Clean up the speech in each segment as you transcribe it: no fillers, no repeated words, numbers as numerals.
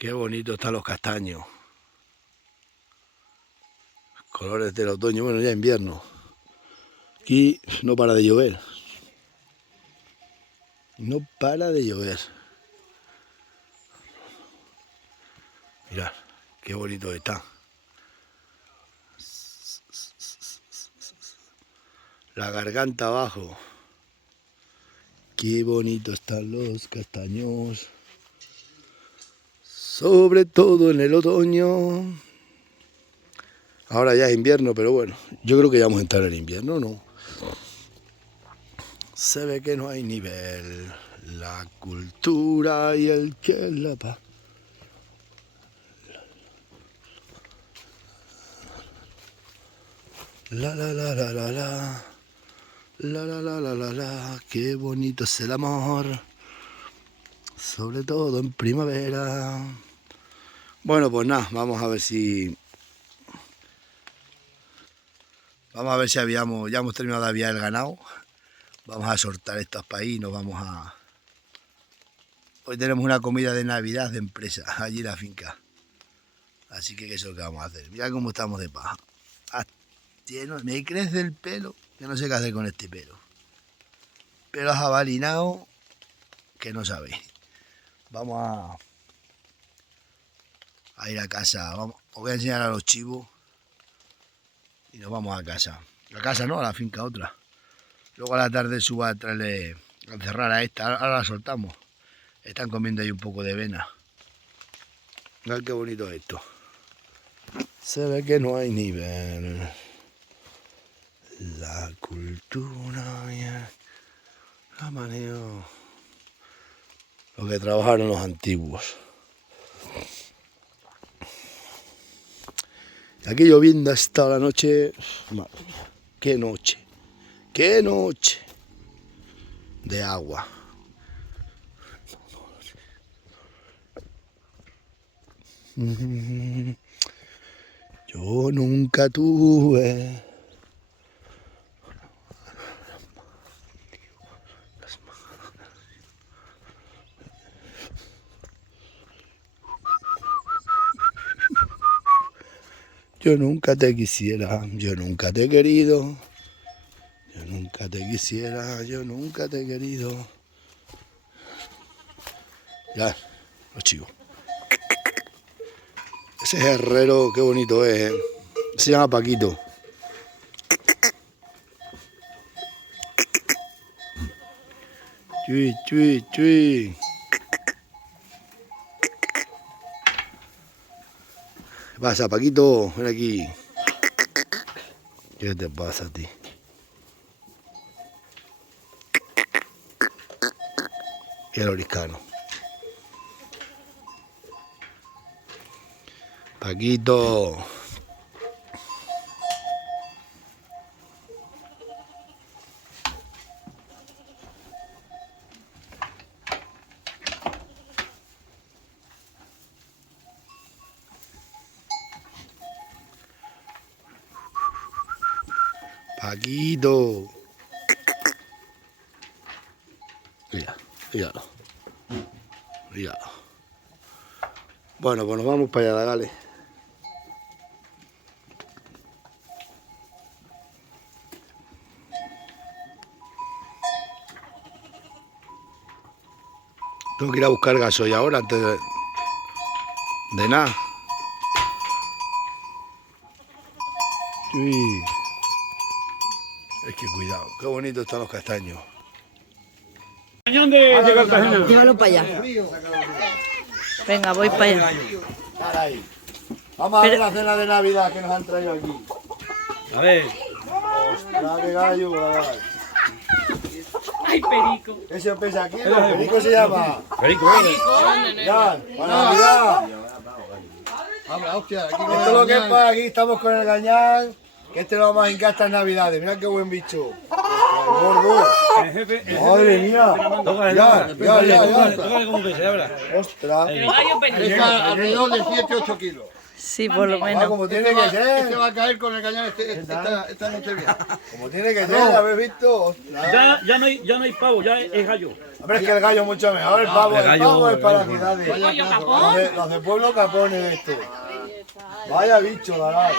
Qué bonito están los castaños. Colores del otoño, bueno, ya invierno. Aquí no para de llover. No para de llover. Mirad, qué bonito está. La garganta abajo. Qué bonito están los castaños. Sobre todo en el otoño. Ahora ya es invierno, pero bueno, yo creo que ya vamos a entrar en invierno, ¿no? Se ve que no hay nivel. La cultura y el que es la paz. La la la la la la. La la la la la la. Qué bonito es el amor. Sobre todo en primavera. Bueno, pues nada, vamos a ver si ya hemos terminado de aviar el ganado. Vamos a soltar estos para ahí y nos vamos a... Hoy tenemos una comida de Navidad de empresa, allí en la finca. Así que eso es lo que vamos a hacer. Mira cómo estamos de paja. Me crece el pelo, que no sé qué hacer con este pelo. Pelo jabalinado, que no sabéis. Vamos a ir a casa. Os voy a enseñar a los chivos. Y nos vamos a casa. A casa no, a la finca otra. Luego a la tarde subo a traerle, a encerrar a esta. Ahora la soltamos. Están comiendo ahí un poco de avena. Mirad qué bonito es esto. Se ve que no hay nivel. La cultura y la manera. Lo que trabajaron los antiguos. Aquí lloviendo hasta la noche. Madre mía, qué noche. Qué noche de agua. Yo nunca tuve yo nunca te quisiera, yo nunca te he querido. Yo nunca te quisiera, yo nunca te he querido. Ya, los chivos. Ese herrero, qué bonito es, ¿eh? Se llama Paquito. Chui, chui, chui. ¿Qué pasa, Paquito? Ven aquí. ¿Qué te pasa a ti? Y el oriscano. Paquito. Paquito. Mira, míralo. Míralo. Bueno, pues nos vamos para allá, dale. Tengo que ir a buscar gasoil ahora antes de nada. Uy. Es que cuidado, qué bonito están los castaños. Llévalo para allá. Venga, voy para allá. Caray. Vamos a ver la cena de Navidad que nos han traído aquí. A ver. Ostras, qué gallo. ¡Ay, perico! ¿Qué se pesa aquí? ¿El perico se llama? Perico, Ya, para Navidad. Esto es lo que es para aquí, estamos con el gañán, que este lo vamos a hincar estas Navidades. Mirad qué buen bicho. Gordo. Madre mía. Ya. Tócale como pese, ahora. Ostras. Gallo perico. Pesa alrededor de 7-8 kilos. Sí, por lo Ah, menos. como tiene que ser. Este va a caer con el cañón esta noche bien. Como tiene que ser, ¿habéis visto? Ya no hay pavo, ya es gallo. Hombre, es que el gallo mucho mejor. El pavo es para ciudades. Los de pueblo capones esto. Vaya bicho, Dalal.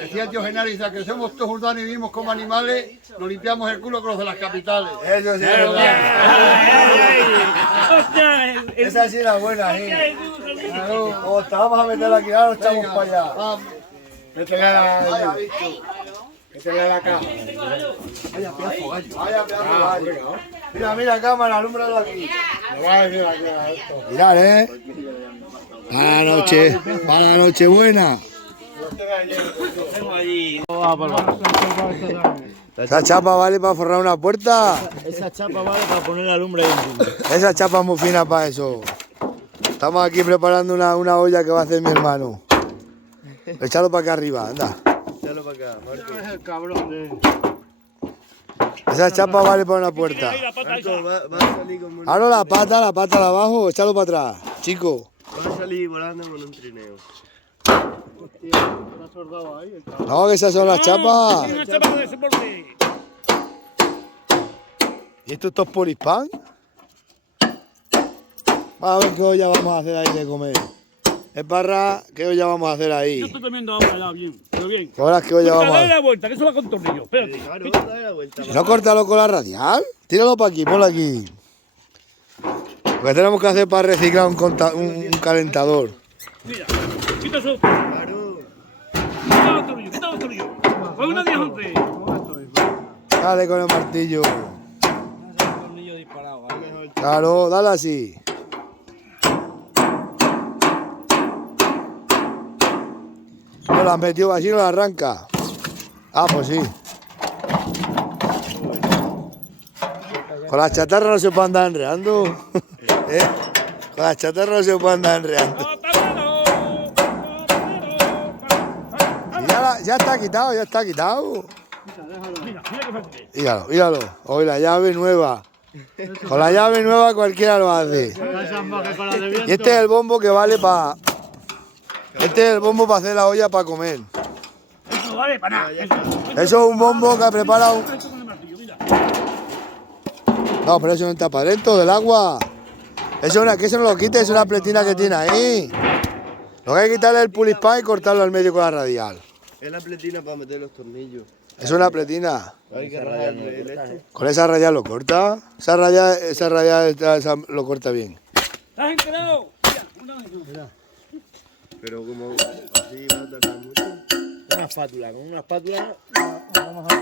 Decía el tío Genaro, dice que somos todos urbanos y vivimos como animales, nos limpiamos el culo con los de las capitales. Eso sí es verdad. Esa sí era buena, ¿eh? Vamos a meterla aquí, ahora nos echamos para allá. Métele a la... Métele a la caja. Vaya pedazo gallo. Vaya pedazo gallo. Mira, mira, cámara, alúmbralo aquí. Mirad, para la noche buena. Esa chapa vale para forrar una puerta. Esa chapa vale para poner la lumbre ahí encima. Esa chapa es muy fina para eso. Estamos aquí preparando una olla que va a hacer mi hermano. Echalo para acá arriba, anda. Échalo para acá, Marco. Es el cabrón de... Esa chapa vale para una puerta. Marco, va a salir como... Ahora la pata de abajo, échalo para atrás, chico. Va a salir volando con un trineo. No, que esas son las chapas. Una chapa de ese porte. ¿Y esto es polispán? Vamos a ver qué olla vamos a hacer ahí de comer. Parra, ¿qué olla vamos a hacer Yo ahí? estoy comiendo ahora ya, bien, pero bien. ¿Qué horas qué olla vamos a Dale hacer? la vuelta, que eso va con tornillo. Espérate. Claro, dale la vuelta. Si no, córtalo con la radial. Tíralo para aquí, ponlo aquí. Lo que tenemos que hacer para reciclar un calentador. Mira, quita eso. Quita los tornillos, quita los tornillos. Con una 10 11. Dale con el martillo. Tornillo disparado, ¿vale? Claro, dale así. No la has metido así, no la arranca. Ah, pues sí. Con las chatarras no se puede andar enredando. ¿Eh? Con las chatarras no se puede andar enredando. Y ya está quitado, ya está quitado. Mira, mira que fácil. Míralo, míralo. Hoy la llave nueva. Con la llave nueva cualquiera lo hace. Y este es el bombo que vale para... Este es el bombo para hacer la olla para comer. Eso vale para nada. Eso es un bombo que ha preparado... Esto con el martillo, mira. No, pero eso no está para dentro del agua. Eso, que eso no lo quite, es una pletina que tiene ahí. Lo que hay que quitarle es el pulispán y cortarlo al medio con la radial. Es la pletina para meter los tornillos. Es una pletina. Hay que rayarle el este. Con esa radial lo corta. Esa radial lo corta bien. ¿Estás enterado? Mira. Pero como así va a tardar mucho. Una espátula, con una espátula.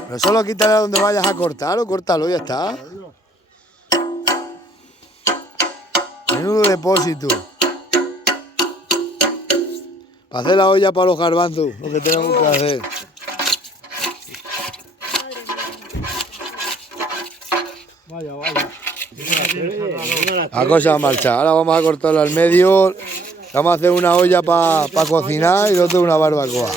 Pero solo quítale a donde vayas a cortarlo, córtalo y ya está. Menudo depósito. Para hacer la olla para los garbanzos, lo que tenemos que hacer. Vaya, vaya. La cosa marcha. Ahora vamos a cortarlo al medio. Vamos a hacer una olla para cocinar y la otra una barbacoa.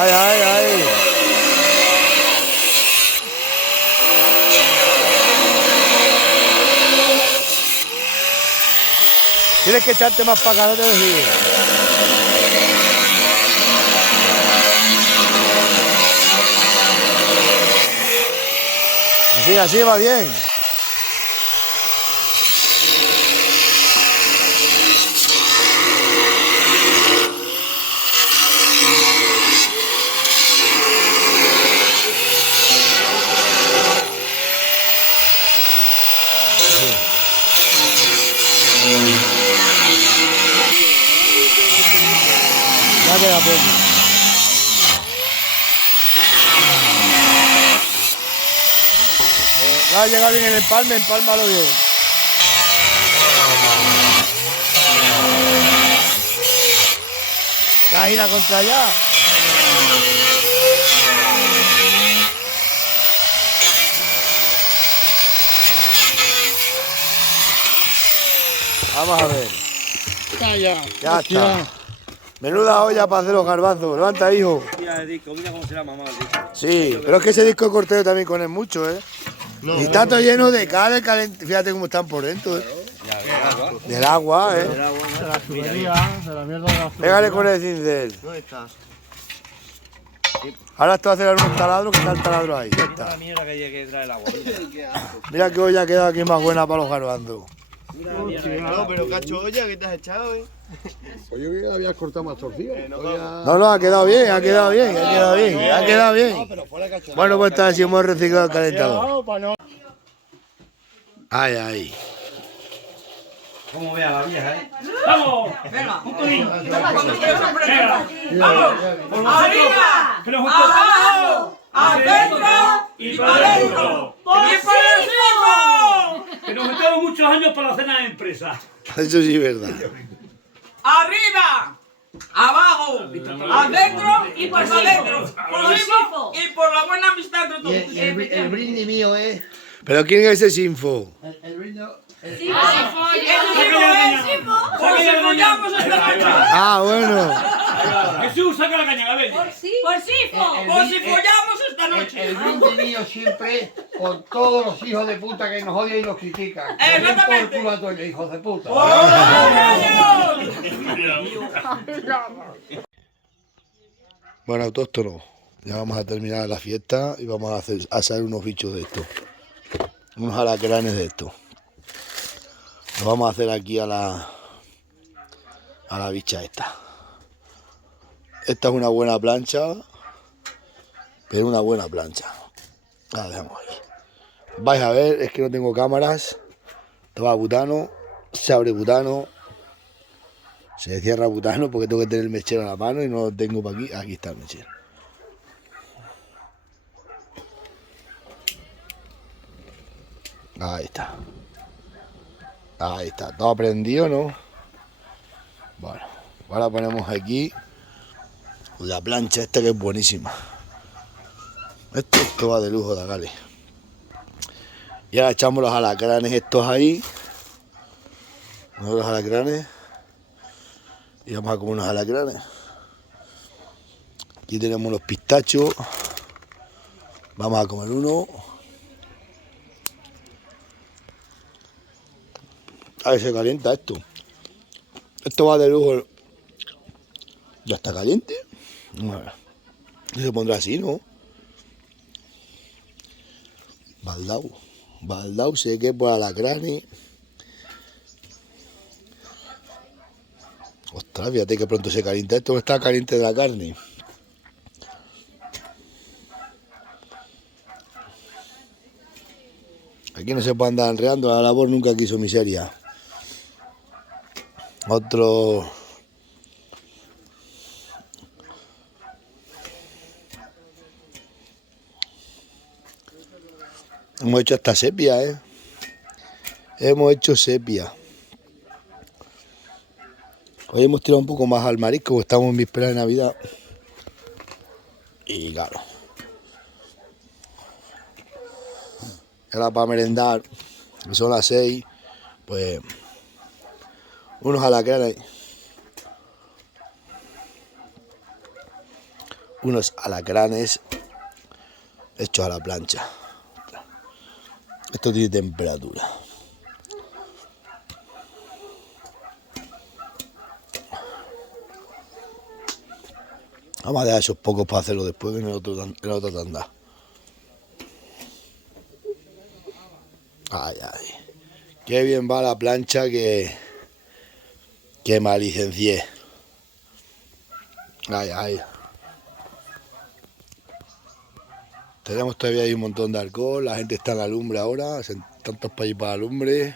Ay, ay, ay. Tienes que echarte más para acá, no te decides. Así va bien. Ya queda poco. Va a llegar bien el empalme, empálmalo bien. Ya gira contra allá. Vamos a ver. Ya está. Menuda olla para hacer los garbanzos. Levanta, hijo. el disco, mira cómo se la mamá el disco. Sí, pero es que ese disco de Corteo también con él mucho, ¿eh? Y está todo lleno de cal, fíjate cómo están por dentro, ¿eh? Del agua, ¿eh? De la tubería, de la mierda de la Pégale con el cincel. ¿Dónde está? Ahora esto va a hacer unos taladros, que está el taladro ahí, ya La está. mierda que trae el agua. Mira que hoy ha quedado aquí más buena para los garbanzos. No, pero cacho olla, ¿qué te has echado, Pues yo que habías cortado más torcido. No, ha quedado bien, ha quedado bien, ha quedado bien, ha quedado bien. Bueno, pues esta vez sí hemos reciclado el calentador. Ay, ay. ¿Cómo vea la vieja, ¡Vamos! Venga. Un poquito. Venga. ¡Vamos! Por vosotros, Arriba. que nos juntemos. Abajo. Adentro. Y para adentro. Que nos juntemos muchos años para la cena de empresa. Eso sí es verdad. Arriba. Abajo. Adentro. Y por adentro. Por Sifo. Y por la buena amistad entre todos. El brindis mío es. ¿Pero quién es ese Sinfo? El brindis. El Sifo follamos esta noche. Ah, bueno. Jesús, saca la caña, a ver. Por Sifo. Por si follamos esta noche. El brindis mío siempre con todos los hijos de puta que nos odian y nos critican. Exactamente. Por culo a todos, hijos de puta. Bueno, autóctono. Ya vamos a terminar la fiesta y vamos a hacer unos bichos de estos. Unos alacranes de estos. Los vamos a hacer aquí a la bicha esta. Esta es una buena plancha, pero una buena plancha. La dejamos ahí. Vais a ver, es que no tengo cámaras. Esto va a butano, se abre butano, se cierra butano porque tengo que tener el mechero en la mano y no lo tengo para aquí. Aquí está el mechero. Ahí está. Ahí está, todo prendido, ¿no? Bueno, ahora ponemos aquí la plancha esta que es buenísima. Esto va de lujo de agave. Y ahora echamos los alacranes estos ahí. Los alacranes. Y vamos a comer unos alacranes. Aquí tenemos los pistachos. Vamos a comer uno. A ver, se calienta esto. Esto va de lujo. Ya está caliente. Se pondrá así, ¿no? Baldao. Baldao, sé que por alacranes. Ostras, fíjate que pronto se calienta esto. No está caliente de la carne. Aquí no se puede andar enredando. La labor nunca quiso miseria. Otro. Hemos hecho hasta sepia, ¿eh? Hemos hecho sepia. Hoy hemos tirado un poco más al marisco, porque estamos en víspera de Navidad. Y claro. Era para merendar, que son las 6, pues unos alacranes. Unos alacranes hechos a la plancha. Esto tiene temperatura. Vamos a dejar esos pocos para hacerlo después en el otro tanda. Ay, ay. Qué bien va la plancha que me licencié. Ay, ay. Tenemos todavía ahí un montón de alcohol, la gente está en la lumbre ahora, tantos para ir para la lumbre.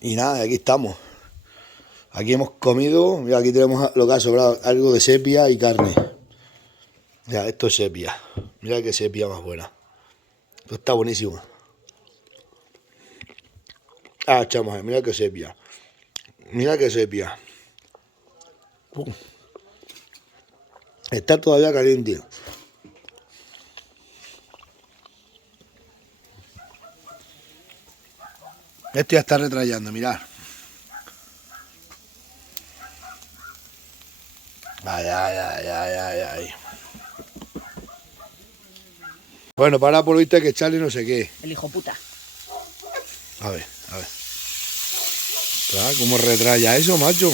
Y nada, aquí estamos. Aquí hemos comido, mira, aquí tenemos lo que ha sobrado, algo de sepia y carne. Mira, esto es sepia. Mira qué sepia más buena. Esto está buenísimo. Ah, chamos, mira qué sepia. Mira qué sepia. Está todavía caliente. Esto ya está retrayendo, mirad. Ay, ay, ay, ay, ay, ay. Bueno, para por oíste que echarle no sé qué. El hijo puta. A ver, a ver. Ostras, ¿cómo retraya eso, macho?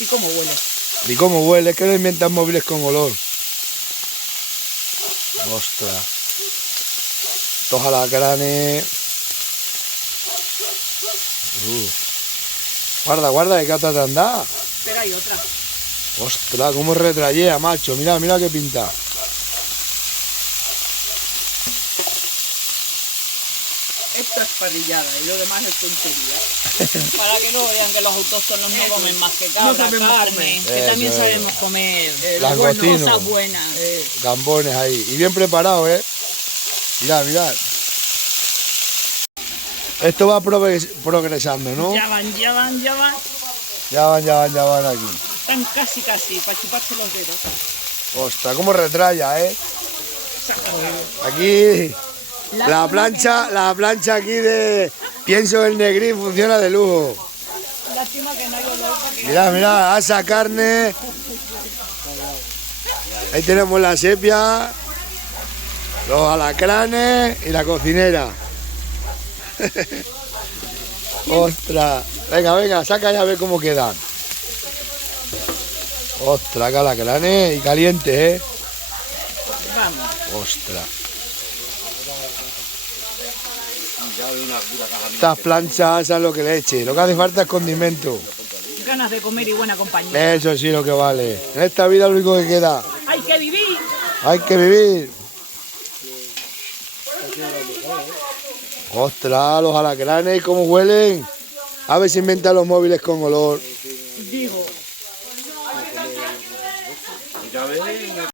¿Y cómo huele? ¿Y cómo huele? Es que no inventan móviles con olor. Ostras. Estos alacranes. Guarda, guarda, ¿de qué te anda? Pero hay otra. Ostras, cómo retrayea, macho. Mira, mira qué pinta. Esto es parrillada y lo demás es tontería. Para que no vean que los autóctonos no comen más que cabra, carne, que también Eso, sabemos comer Langostino. cosas buenas. Gambones ahí. Y bien preparado, ¿eh? Mirad, mirad. Esto va progresando, ¿no? Ya van, ya van, ya van. Ya van aquí. Están casi, para chuparse los dedos. Ostras, cómo retraya, ¿eh? Aquí la plancha aquí de Pienso el Negrín funciona de lujo. Lástima que no hay olor porque... Mirad, mirad, asa carne. Ahí tenemos la sepia, los alacranes y la cocinera. Ostras, venga, venga, saca ya a ver cómo quedan. Ostras, que alacranes y caliente, ¿eh? Vamos. Ostras. Estas planchas, esas es lo que le eche. Lo que hace falta es condimento. Ganas de comer y buena compañía. Eso sí lo que vale. En esta vida lo único que queda. ¡Hay que vivir! Hay que vivir. Ostras, los alacranes, ¿cómo huelen? A ver si inventan los móviles con olor.